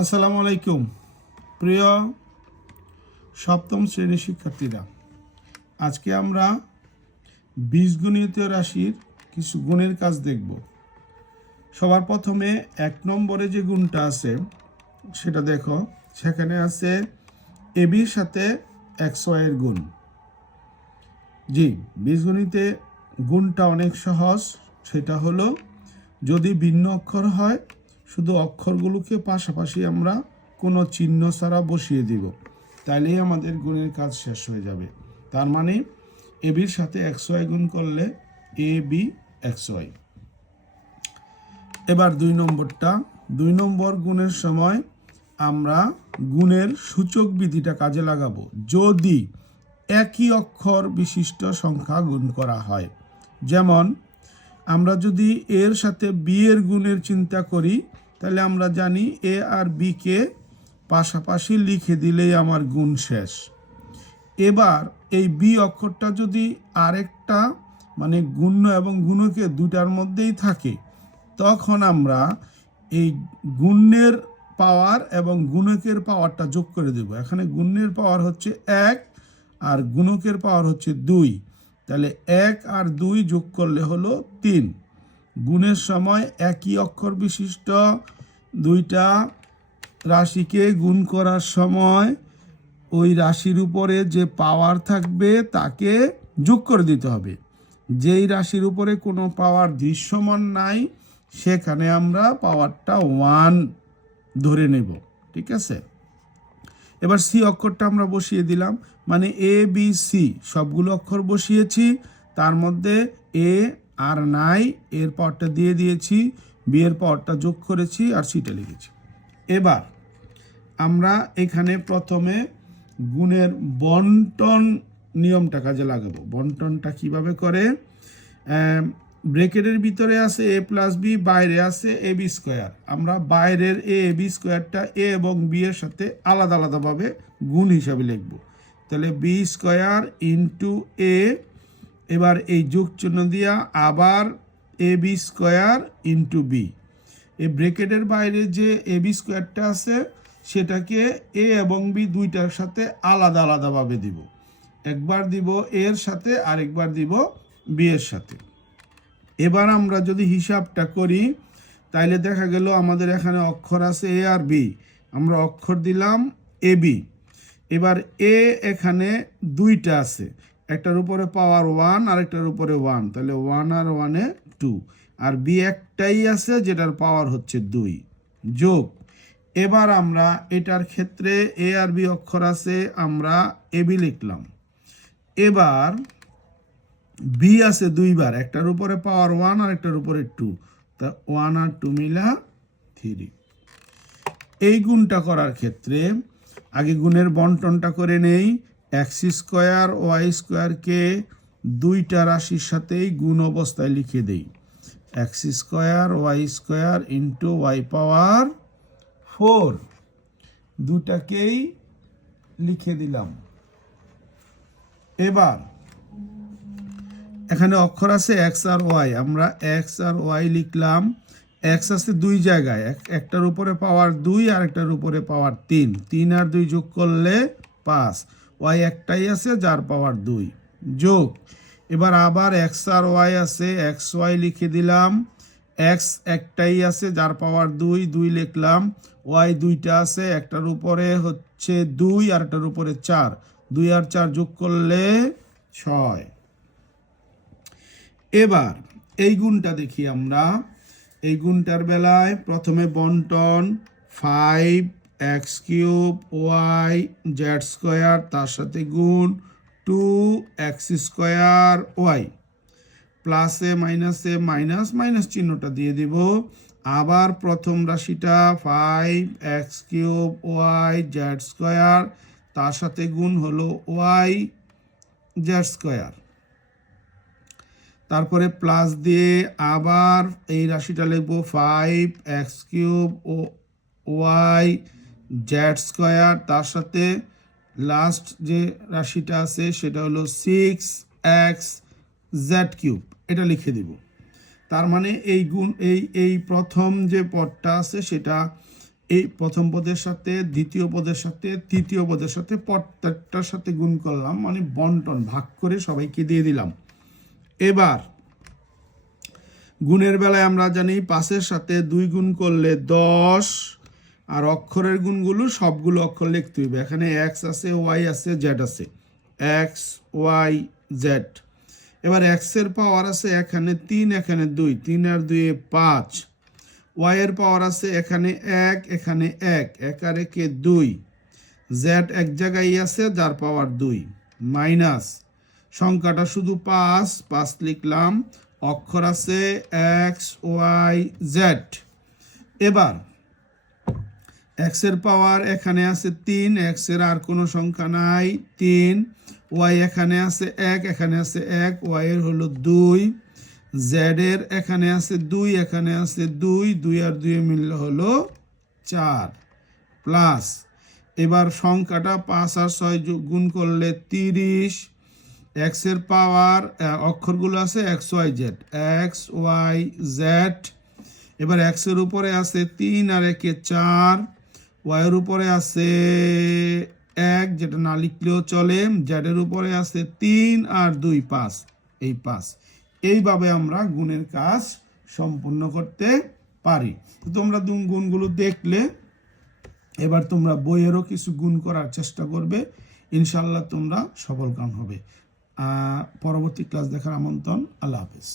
আসসালামু আলাইকুম প্রিয় সপ্তম শ্রেণীর শিক্ষার্থীরা। আজকে আমরা বীজগণিতীয় রাশির কিছু গুণের কাজ দেখব। সবার প্রথমে 1 নম্বরে যে গুণটা আছে সেটা দেখো, সেখানে আছে এবির সাথে XY এর গুণ। জি, বীজগণিতে গুণটা অনেক সহজ। সেটা হলো যদি ভিন্ন অক্ষর হয় শুধু অক্ষরগুলোকে পাশাপাশি আমরা কোনো চিহ্ন ছাড়া বসিয়ে দিব, তাইলেই আমাদের গুণের কাজ শেষ হয়ে যাবে। তার মানে এবির সাথে XY গুণ করলে AB XY। এবার 2 নম্বরটা, 2 নম্বর গুণের সময় আমরা গুণের সূচক বিধিটা কাজে লাগাবো যদি একই অক্ষর বিশিষ্ট সংখ্যা গুণ করা হয়। যেমন আমরা যদি এর সাথে বি এর গুণের চিন্তা করি, তাহলে আমরা জানি এ আর বি কে পাশাপাশি লিখে দিলেই আমার গুণ শেষ। এবার এই বি অক্ষরটা যদি আরেকটা মানে গুণ্য এবং গুণকে দুটার মধ্যেই থাকে, তখন আমরা এই গুণ্যের পাওয়ার এবং গুণকের পাওয়ারটা যোগ করে দেব। এখানে গুণ্যের পাওয়ার হচ্ছে 1 আর গুণকের পাওয়ার হচ্ছে 2, তাহলে 1 আর 2 যোগ করলে হলো 3। গুণের সময় একই অক্ষর বিশিষ্ট দুইটা রাশিকে গুণ করার সময় ওই রাশির উপরে যে পাওয়ার থাকবে তাকে যোগ করে দিতে হবে। যেই রাশির উপরে কোনো পাওয়ার দৃশ্যমান নাই সেখানে আমরা পাওয়ারটা 1 ধরে নেব, ঠিক আছে। এবার সি অক্ষরটা আমরা বসিয়ে দিলাম, মানে এ বি সি সবগুলো অক্ষর বসিয়েছি, তার মধ্যে এ আর নাই, এর পাওয়ারটা দিয়ে দিয়েছি, বি এর পাওয়ারটা যোগ করেছি আর সিটা লিখেছি। এবার আমরা এখানে প্রথমে গুণের বন্টন নিয়মটা কাজে লাগাবো। বন্টনটা কিভাবে করে, ব্র্যাকেটের ভিতরে আছে a প্লাস বি, বাইরে আছে এ বি স্কোয়ার। আমরা বাইরের এ বি স্কোয়ারটা এ এবং বি এর সাথে আলাদা আলাদাভাবে গুণ হিসাবে লিখব। তাহলে বি স্কোয়ার ইন্টু এ, এবার এই যোগ চিহ্ন দিয়া আবার A B square into B. এই ব্র্যাকেটের বাইরে যে এ বি স্কোয়ারটা আছে সেটাকে এ এবং বি দুইটার সাথে আলাদা আলাদাভাবে দিব। একবার দিব এর সাথে আর একবার দিব বি এর সাথে। এবার আমরা যদি হিসাবটা করি তাইলে দেখা গেল আমাদের এখানে অক্ষর আছে এ আর বি, আমরা অক্ষর দিলাম এ বি। এবার এ এখানে দুইটা আছে, একটার উপরে পাওয়ার 1 আর একটার উপরে 1, তাহলে 1 আর 1 2, আর বি একটাই আছে যেটার পাওয়ার হচ্ছে 2 যোগ। এবার আমরা এটার ক্ষেত্রে এ আর বি অক্ষর আছে, আমরা এ বি লিখলাম। এবার বি আছে দুইবার, একটার উপরে পাওয়ার 1 আর একটার উপরে 2, তা 1 আর 2 মিলা 3। এই গুণটা করার ক্ষেত্রে আগে গুণের বন্টনটা করে নেই। এক্স স্কোয়ার ওয়াই স্কোয়ারকে দুইটা রাশির সাথেই গুণ অবস্থায় লিখে দেই। X square y square into y power 4, দুটাকেই লিখে দিলাম। এবার এখানে অক্ষর আছে এক্স আর ওয়াই, আমরা এক্স আর ওয়াই লিখলাম। এক্স আছে দুই জায়গায়, একটার উপরে পাওয়ার 2 আর একটার উপরে পাওয়ার 3, 3 আর 2 যোগ করলে 5। ওয়াই একটাই আছে যার পাওয়ার 2 যোগ। এবার আবার এক্স আর ওয়াই আছে, এক্স ওয়াই লিখে দিলাম। এক্স একটাই আছে যার পাওয়ার 2, 2 লিখলাম। ওয়াই দুইটা আছে, একটার উপরে হচ্ছে 2 আর একটার উপরে 4, 2 আর 4 যোগ করলে 6। এবার এই গুণটা দেখি আমরা। এই গুণটার বেলায় প্রথমে বন্টন 5x³ y z স্কোয়ার, তার সাথে গুণ 2x² y, প্লাসে মাইনাসে মাইনাস, মাইনাস চিহ্নটা দিয়ে দিব। আবার প্রথম রাশিটা 5x³ y z স্কোয়ার, তার সাথে গুণ হলো y z স্কোয়ার, তারপরে প্লাস দিয়ে আবার এই রাশিটা লিখব 5x³ y z স্কোয়ার, তার সাথে লাস্ট যে রাশিটা আছে সেটা হলো 6xz³, এটা লিখে দিব। তার মানে এই গুণ এই প্রথম যে পদটা আছে সেটা এই প্রথম পদের সাথে দ্বিতীয় পদের সাথে তৃতীয় পদের সাথে প্রত্যেকটার সাথে গুণ করলাম, মানে বন্টন ভাগ করে সবাইকে দিয়ে দিলাম। এবার গুণের বেলায় আমরা জানি 5-এর সাথে 2 গুণ করলে 10, আর অক্ষরের গুণগুলো সবগুলো অক্ষর লিখতে হবে। এখানে এক্স আছে, ওয়াই আছে, জেড আছে, এক্স ওয়াই জেড। এবার এক্সের পাওয়ার আছে এখানে 3, এখানে 2, 3 আর 2 5। ওয়াই এর পাওয়ার আছে এখানে 1, এখানে 1, 1 আর 1 2। জেড এক জায়গায় আছে, যার পাওয়ার 2, মাইনাস সংখ্যাটা শুধু 5 লিখলাম। অক্ষর আছে এক্স ওয়াই জেড। এবার এক্স এর পাওয়ার এখানে আছে 3, এক্স এর আর কোনো সংখ্যা নাই 3। ওয়াই এখানে আছে 1, এখানে আছে 1, ওয়াই এর হলো 2। জেড এর এখানে আছে 2, এখানে আছে 2, 2 আর 2 মিললে হলো 4, প্লাস এবার সংখ্যাটা 5 আর 6 গুণ করলে 30। এক্স এর পাওয়ার অক্ষরগুলো আছে x y z, x y z. এবার এক্স এর উপরে আছে 3 আর 1 4, ওয়াই এর উপরে আছে 1, যেটা না লিখলেও চলে, জেড এর উপরে আছে 3 আর 2 5, এই 5। এইভাবে আমরা গুণের কাজ সম্পূর্ণ করতে পারি। তো তোমরা গুণগুলো দেখলে, এবার তোমরা বইয়েরও কিছু গুণ করার চেষ্টা করবে, ইনশাল্লাহ তোমরা সফলকাম হবে। পরবর্তী ক্লাস দেখার আমন্ত্রণ। আল্লাহ হাফেজ।